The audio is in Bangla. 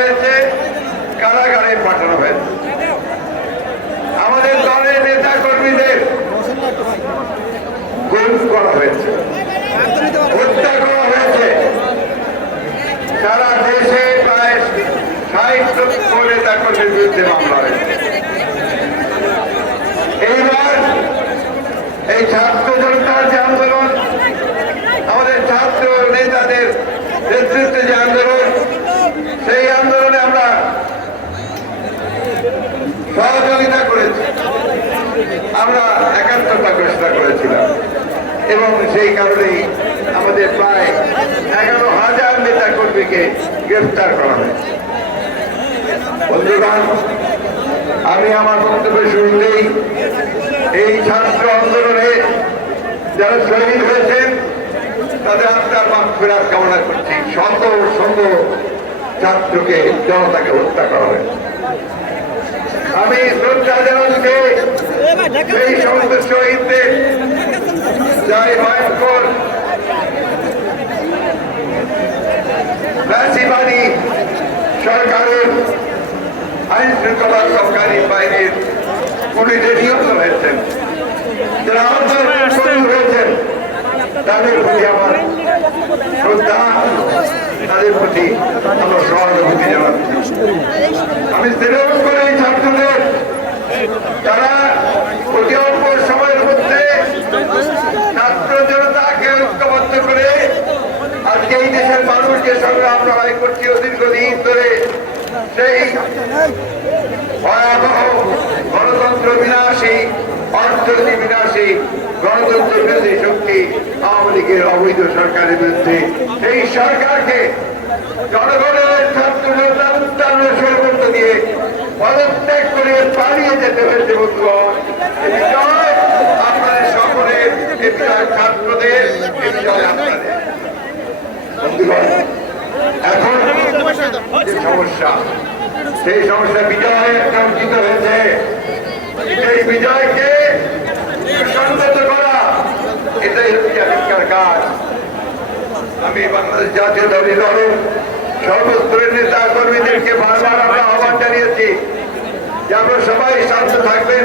হয়েছে, কারাগারে পাঠানো হয়েছে। আমাদের দলের নেতা কর্মীদের গুম করা হয়েছে, হত্যা করা হয়েছে। সারা দেশে প্রায় 60 নেতা কর্মীর বিরুদ্ধে মামলা হয়েছে। এইবার এই ছাত্র জনতার যে আন্দোলন, আমাদের ছাত্র নেতাদের নেতৃত্বে যে আন্দোলন, সেই আন্দোলনে আমরা সহযোগিতা করেছি, আমরা একাত্মতা ঘোষণা করেছিলাম এবং সেই কারণেই আমাদের প্রায় 11,000 নেতা কর্মীকে গ্রেফতার করা হয়েছে। বন্ধুগণ, আমি আমার বক্তব্যের শুরুতেই এই ছাত্র আন্দোলনে যারা শহীদ হয়েছেন তাদের আত্মার মাগফিরাত কামনা করছি। শত শত ছাত্রকে, জনতাকে হত্যা করা হয়েছে। আমি শ্রদ্ধা জানাচ্ছি সেই সমস্ত শহীদদের, যাই ভয়ঙ্কর ফ্যাসিবাদী সরকারের আইন শৃঙ্খলা রক্ষাকারী বাহিনীর পুলিশে নিহত হয়েছেন, যারা আহত হয়েছেন, তাদের প্রতি আমার শ্রদ্ধা, তাদের প্রতি আমার সহানুভূতি জানাচ্ছি। আমি স্মরণ করে এই ছাত্রদের, তারা অতি অল্প সময়ের মধ্যে ছাত্র জনতাকে ঐক্যবদ্ধ করে আজকে এই দেশের মানুষ যে সংগ্রাম লড়াই করছি দীর্ঘদিন ধরে, সেই ভয়াবহ গণতন্ত্র বিনাশী, অর্থনীতি বিনাশী, গণতন্ত্র বিরোধী শক্তি আওয়ামী লীগের অবৈধ সরকারের বিরুদ্ধে এই সরকারকে জনগণের ছাত্র জনতার উত্তারণের সর্বত্র দিয়ে পদত্যাগ করে পালিয়ে যেতে হয়েছে। বন্ধুগণ, আপনাদের সকলের, এ বিজয় ছাত্রদের, এ বিজয় আপনাদের। বন্ধুগণ, এখন যে সমস্যা, সেই সমস্যা বিজয় অর্জিত হয়েছে, সেই বিজয়কে সংগত করা, এটাই হচ্ছে এখনকার কাজ। আমি বাংলাদেশ জাতীয় দলের সর্বস্তরের নেতা কর্মীদেরকে বারবার আমরা আহ্বান জানিয়েছি যে আপনারা সবাই শান্ত থাকবেন,